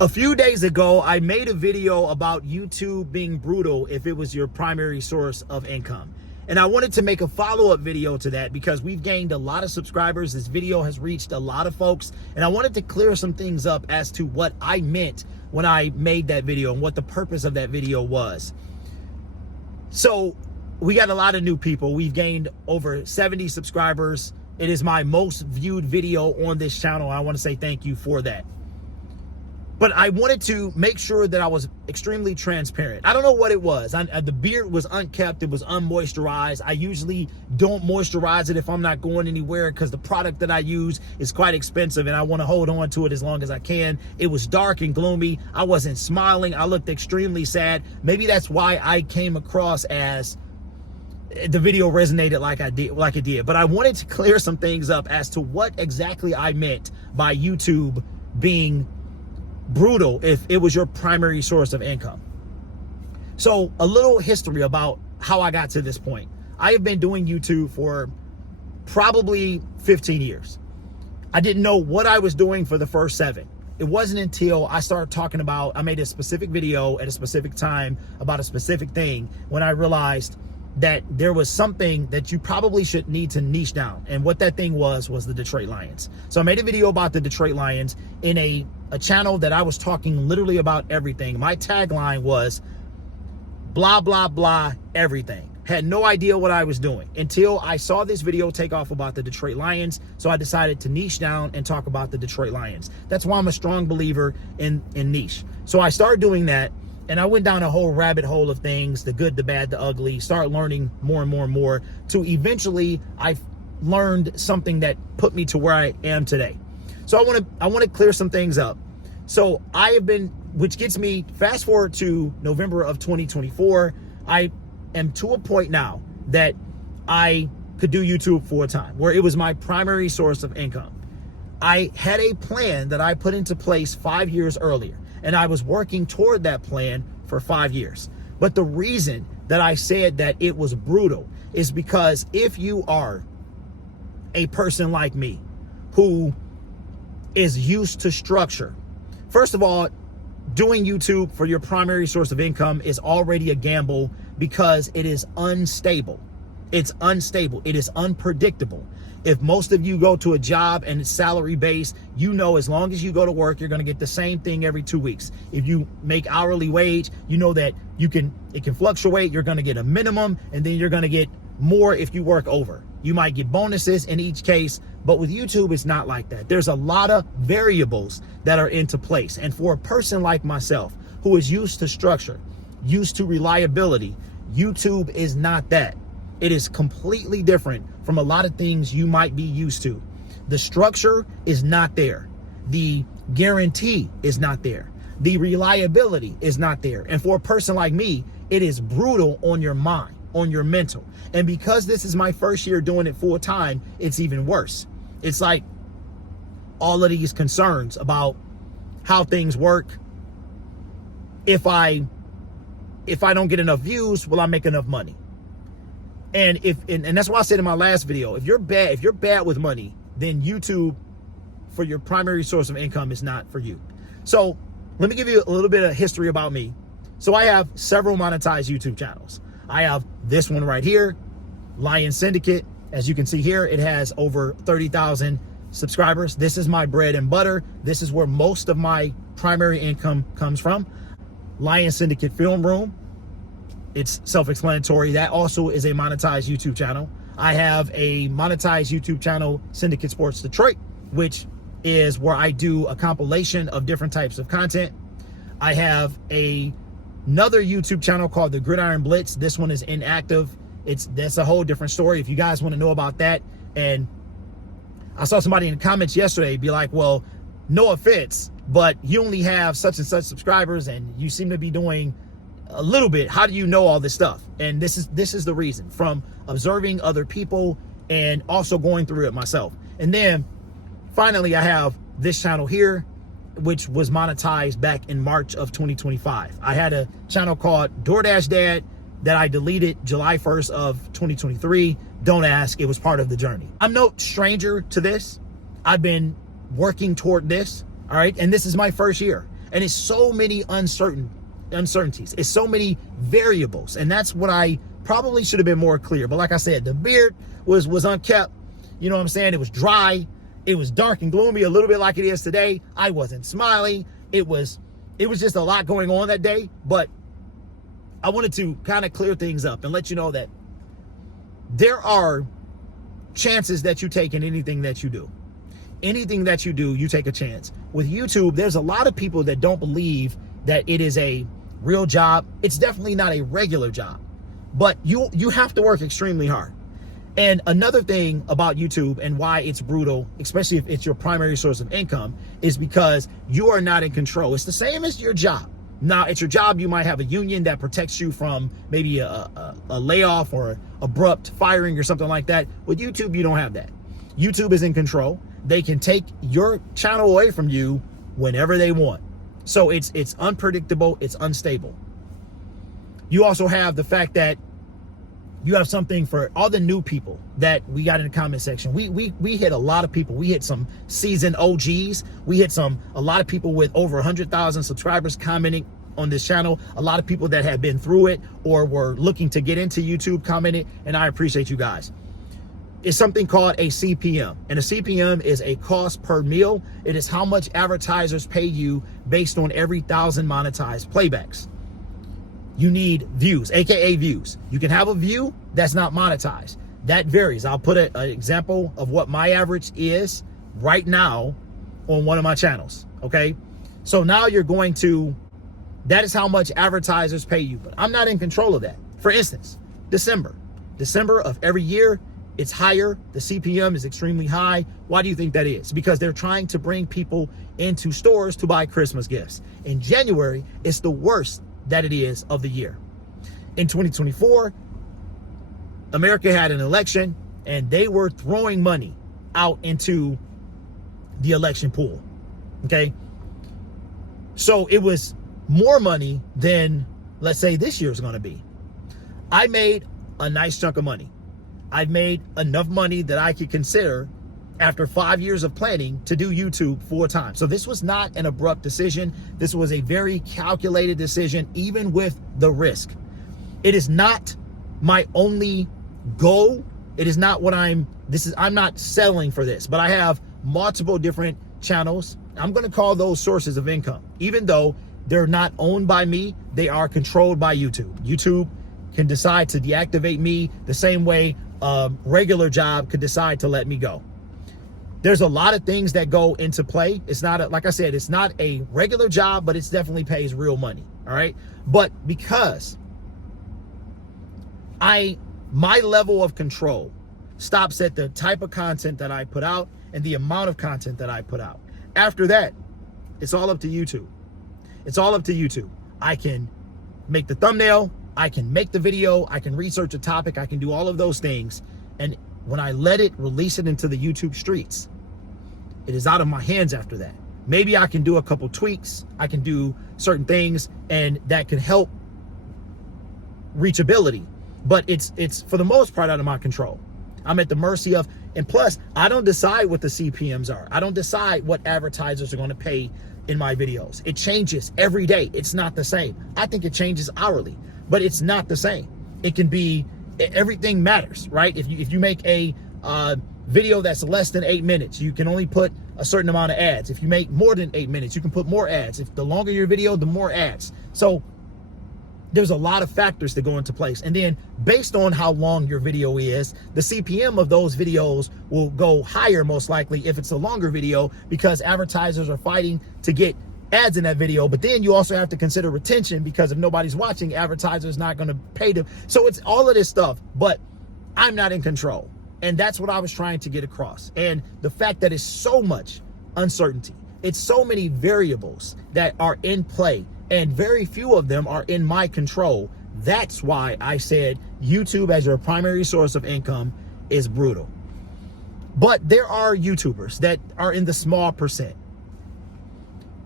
A few days ago, I made a video about YouTube being brutal if it was your primary source of income. And I wanted to make a follow-up video to that because we've gained a lot of subscribers. This video has reached a lot of folks. And I wanted to clear some things up as to what I meant when I made that video and what the purpose of that video was. So we got a lot of new people. We've gained over 70 subscribers. It is my most viewed video on this channel. I want to say thank you for that. But I wanted to make sure that I was extremely transparent. I don't know what it was. The beard was unkept. It was unmoisturized. I usually don't moisturize it if I'm not going anywhere because the product that I use is quite expensive and I want to hold on to it as long as I can. It was dark and gloomy. I wasn't smiling. I looked extremely sad. Maybe that's why I came across as the video resonated like it did. But I wanted to clear some things up as to what exactly I meant by YouTube being brutal if it was your primary source of income. So a little history about how I got to this point. I have been doing YouTube for probably 15 years. I didn't know what I was doing for the first 7. It wasn't until I started talking about, I made a specific video at a specific time about a specific thing when I realized that there was something that you probably should need to niche down. And what that thing was the Detroit Lions. So I made a video about the Detroit Lions in a channel that I was talking literally about everything. My tagline was blah, blah, blah, everything. Had no idea what I was doing until I saw this video take off about the Detroit Lions. So I decided to niche down and talk about the Detroit Lions. That's why I'm a strong believer in niche. So I started doing that. And I went down a whole rabbit hole of things, the good, the bad, the ugly, start learning more and more and more to eventually I learned something that put me to where I am today. So I want to clear some things up. So I have been, which gets me fast forward to November of 2024. I am to a point now that I could do YouTube full time, where it was my primary source of income. I had a plan that I put into place 5 years earlier. And I was working toward that plan for 5 years. But the reason that I said that it was brutal is because if you are a person like me who is used to structure, first of all, doing YouTube for your primary source of income is already a gamble because it is unstable. It's unstable. It is unpredictable. If most of you go to a job and it's salary based, you know as long as you go to work, you're going to get the same thing every 2 weeks. If you make hourly wage, you know that it can fluctuate. You're going to get a minimum and then you're going to get more if you work over. You might get bonuses in each case, but with YouTube, it's not like that. There's a lot of variables that are into place. And for a person like myself who is used to structure, used to reliability, YouTube is not that. It is completely different from a lot of things you might be used to. The structure is not there. The guarantee is not there. The reliability is not there. And for a person like me, it is brutal on your mind, on your mental. And because this is my first year doing it full time, it's even worse. It's like all of these concerns about how things work. If I don't get enough views, will I make enough money? And that's why I said in my last video, if you're bad with money, then YouTube for your primary source of income is not for you. So let me give you a little bit of history about me. So I have several monetized YouTube channels. I have this one right here, Lion Syndicate. As you can see here, it has over 30,000 subscribers. This is my bread and butter. This is where most of my primary income comes from. Lion Syndicate Film Room. It's self-explanatory. That also is a monetized YouTube channel. I have a monetized YouTube channel, Syndicate Sports Detroit, which is where I do a compilation of different types of content. I have another YouTube channel called the Gridiron Blitz. This one is inactive. That's a whole different story. If you guys want to know about that, and I saw somebody in the comments yesterday be like, well, no offense, but you only have such and such subscribers and you seem to be doing a little bit. How do you know all this stuff? And this is the reason, from observing other people and also going through it myself. And then finally, I have this channel here, which was monetized back in March of 2025. I had a channel called DoorDash Dad that I deleted July 1st of 2023. Don't ask, it was part of the journey. I'm no stranger to this. I've been working toward this, all right? And this is my first year. And it's so many uncertainties. It's so many variables. And that's what I probably should have been more clear. But like I said, the beard was unkept. You know what I'm saying? It was dry. It was dark and gloomy, a little bit like it is today. I wasn't smiling. It was just a lot going on that day. But I wanted to kind of clear things up and let you know that there are chances that you take in anything that you do. Anything that you do, you take a chance. With YouTube, there's a lot of people that don't believe that it is a real job. It's definitely not a regular job, but you have to work extremely hard. And another thing about YouTube and why it's brutal, especially if it's your primary source of income, is because you are not in control. It's the same as your job. Now, at your job, you might have a union that protects you from maybe a layoff or abrupt firing or something like that. With YouTube, you don't have that. YouTube is in control. They can take your channel away from you whenever they want. So it's unpredictable, it's unstable. You also have the fact that you have something for all the new people that we got in the comment section. We hit a lot of people. We hit some seasoned OGs. We hit a lot of people with over 100,000 subscribers commenting on this channel. A lot of people that have been through it or were looking to get into YouTube commented, and I appreciate you guys. It's something called a CPM, and a CPM is a cost per mille. It is how much advertisers pay you based on every 1,000 monetized playbacks. You need views, aka views. You can have a view that's not monetized. That varies. I'll put an example of what my average is right now on one of my channels, okay? So now you're going to, that is how much advertisers pay you, but I'm not in control of that. For instance, December of every year, it's higher. The CPM is extremely high. Why do you think that is? Because they're trying to bring people into stores to buy Christmas gifts. In January, it's the worst that it is of the year. In 2024, America had an election and they were throwing money out into the election pool. Okay. So it was more money than, let's say, this year's going to be. I made a nice chunk of money. I've made enough money that I could consider, after 5 years of planning, to do YouTube full time. So this was not an abrupt decision. This was a very calculated decision, even with the risk. It is not my only goal. It is not what I'm not settling for this, but I have multiple different channels. I'm going to call those sources of income. Even though they're not owned by me, they are controlled by YouTube. YouTube can decide to deactivate me the same way a regular job could decide to let me go. There's a lot of things that go into play. It's not, like I said, it's not a regular job, but it definitely pays real money. All right. But because my level of control stops at the type of content that I put out and the amount of content that I put out. After that, it's all up to YouTube. It's all up to YouTube. I can make the thumbnail. I can make the video. I can research a topic. I can do all of those things. And when I let it release it into the YouTube streets, it is out of my hands after that. Maybe I can do a couple tweaks. I can do certain things, and that can help reachability. But it's for the most part out of my control. I'm at the mercy of, and plus, I don't decide what the CPMs are. I don't decide what advertisers are going to pay in my videos. It changes every day. It's not the same. I think it changes hourly, but it's not the same. It can be, everything matters, right? If you make a video that's less than 8 minutes, you can only put a certain amount of ads. If you make more than 8 minutes, you can put more ads. If the longer your video, the more ads. So there's a lot of factors that go into place. And then based on how long your video is, the CPM of those videos will go higher most likely if it's a longer video, because advertisers are fighting to get ads in that video. But then you also have to consider retention, because if nobody's watching, advertisers not going to pay them. So it's all of this stuff, but I'm not in control. And that's what I was trying to get across. And the fact that it's so much uncertainty, it's so many variables that are in play, and very few of them are in my control. That's why I said YouTube as your primary source of income is brutal. But there are YouTubers that are in the small percent.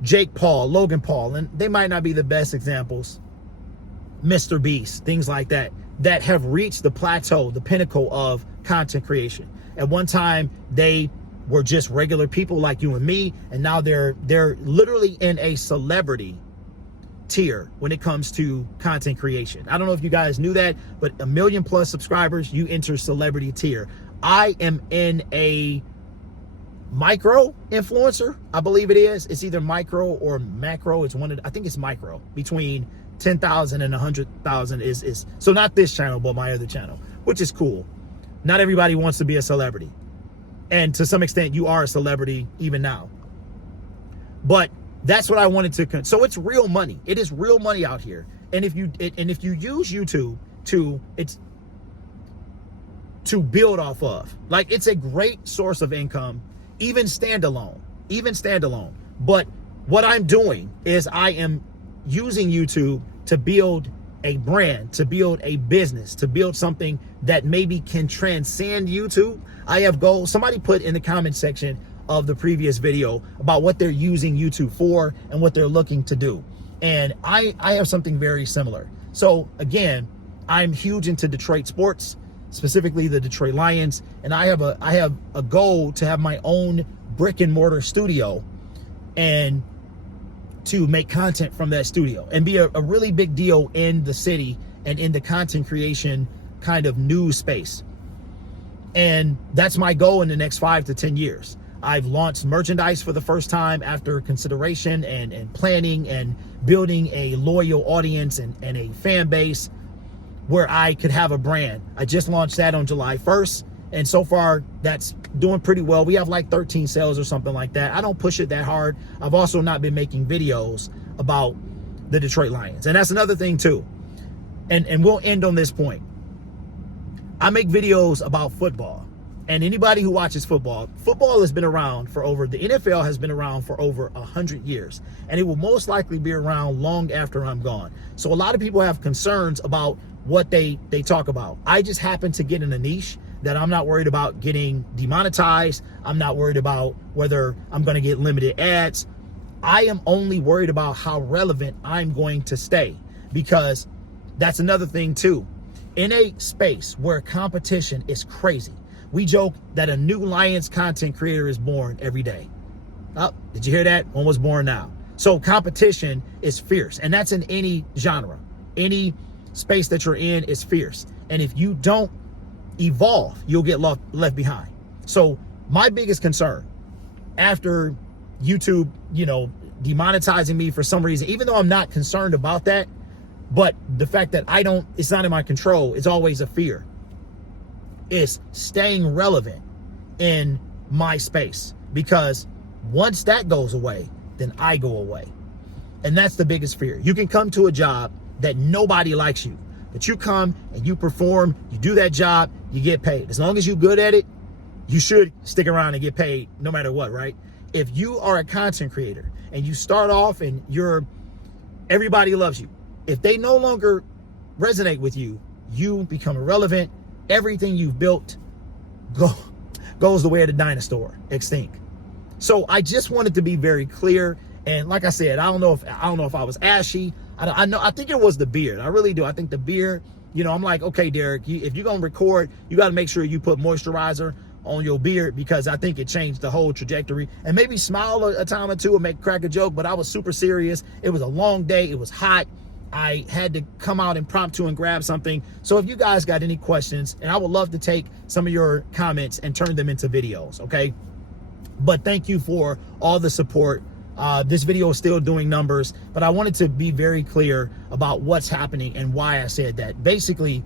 Jake Paul, Logan Paul, and they might not be the best examples. Mr. Beast, things like that, that have reached the plateau, the pinnacle of content creation. At one time, they were just regular people like you and me, and now they're literally in a celebrity tier when it comes to content creation. I don't know if you guys knew that, but 1 million plus subscribers, you enter celebrity tier. I am in a micro influencer, I believe it is. It's either micro or macro. It's I think it's micro. Between 10,000 and 100,000 is so not this channel, but my other channel, which is cool. Not everybody wants to be a celebrity, and to some extent, you are a celebrity even now. But that's what I wanted to. So it's real money. It is real money out here, and if you use YouTube to build off of, like, it's a great source of income. Even standalone. But what I'm doing is I am using YouTube to build a brand, to build a business, to build something that maybe can transcend YouTube. I have goals. Somebody put in the comment section of the previous video about what they're using YouTube for and what they're looking to do. And I have something very similar. So again, I'm huge into Detroit sports, specifically the Detroit Lions, and I have a goal to have my own brick and mortar studio and to make content from that studio and be a really big deal in the city and in the content creation kind of news space. And that's my goal in the next 5 to 10 years. I've launched merchandise for the first time after consideration and planning and building a loyal audience and a fan base where I could have a brand. I just launched that on July 1st. And so far that's doing pretty well. We have like 13 sales or something like that. I don't push it that hard. I've also not been making videos about the Detroit Lions. And that's another thing too. And we'll end on this point. I make videos about football. And anybody who watches football has been around the NFL has been around for over 100 years. And it will most likely be around long after I'm gone. So a lot of people have concerns about what they talk about. I just happen to get in a niche that I'm not worried about getting demonetized. I'm not worried about whether I'm going to get limited ads. I am only worried about how relevant I'm going to stay, because that's another thing too. In a space where competition is crazy, we joke that a new Lions content creator is born every day. Oh, did you hear that? One was born now. So competition is fierce, and that's in any genre. Any space that you're in is fierce. And if you don't evolve, you'll get left behind. So my biggest concern after YouTube, demonetizing me for some reason, even though I'm not concerned about that, but the fact that it's not in my control, it's always a fear, is staying relevant in my space. Because once that goes away, then I go away. And that's the biggest fear. You can come to a job that nobody likes you, but you come and you perform, you do that job, you get paid. As long as you're good at it, you should stick around and get paid no matter what, right? If you are a content creator and you start off and everybody loves you, if they no longer resonate with you, you become irrelevant. Everything you've built goes the way of the dinosaur, extinct. So I just wanted to be very clear. And like I said, I don't know if I was ashy. I think it was the beard. I really do. I think the beard, I'm like, okay, Derek, if you're going to record, you got to make sure you put moisturizer on your beard, because I think it changed the whole trajectory. And maybe smile a time or two and crack a joke, but I was super serious. It was a long day. It was hot. I had to come out impromptu and grab something. So if you guys got any questions, and I would love to take some of your comments and turn them into videos, okay? But thank you for all the support. This video is still doing numbers, but I wanted to be very clear about what's happening and why I said that. Basically,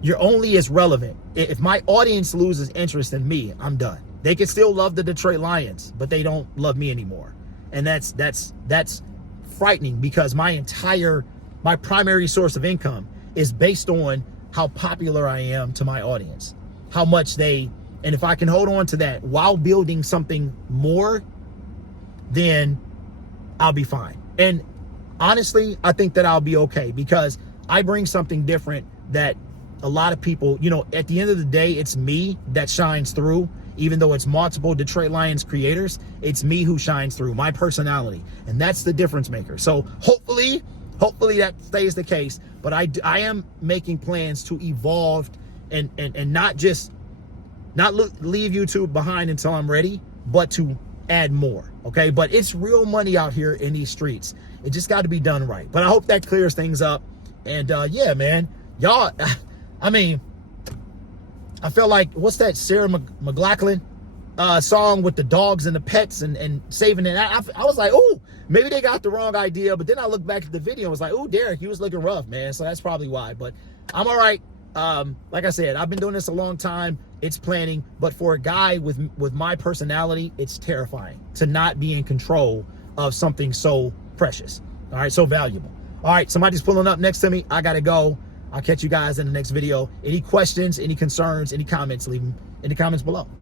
you're only as relevant. If my audience loses interest in me, I'm done. They can still love the Detroit Lions, but they don't love me anymore. And that's frightening, because my primary source of income is based on how popular I am to my audience, how much and if I can hold on to that while building something more, then I'll be fine. And honestly, I think that I'll be okay, because I bring something different that a lot of people, at the end of the day, it's me that shines through. Even though it's multiple Detroit Lions creators, it's me who shines through, my personality. And that's the difference maker. So hopefully that stays the case. But I am making plans to evolve and not just Not leave YouTube behind until I'm ready, but to add more, okay? But it's real money out here in these streets. It just got to be done right. But I hope that clears things up. And yeah, man, y'all, I mean, I felt like, what's that Sarah McLachlan song with the dogs and the pets and saving it? I was like, oh, maybe they got the wrong idea. But then I looked back at the video and was like, oh, Derek, he was looking rough, man. So that's probably why. But I'm all right. Like I said, I've been doing this a long time. It's planning, but for a guy with my personality, it's terrifying to not be in control of something so precious. All right, so valuable. All right, somebody's pulling up next to me. I gotta go. I'll catch you guys in the next video. Any questions, any concerns, any comments, leave them in the comments below.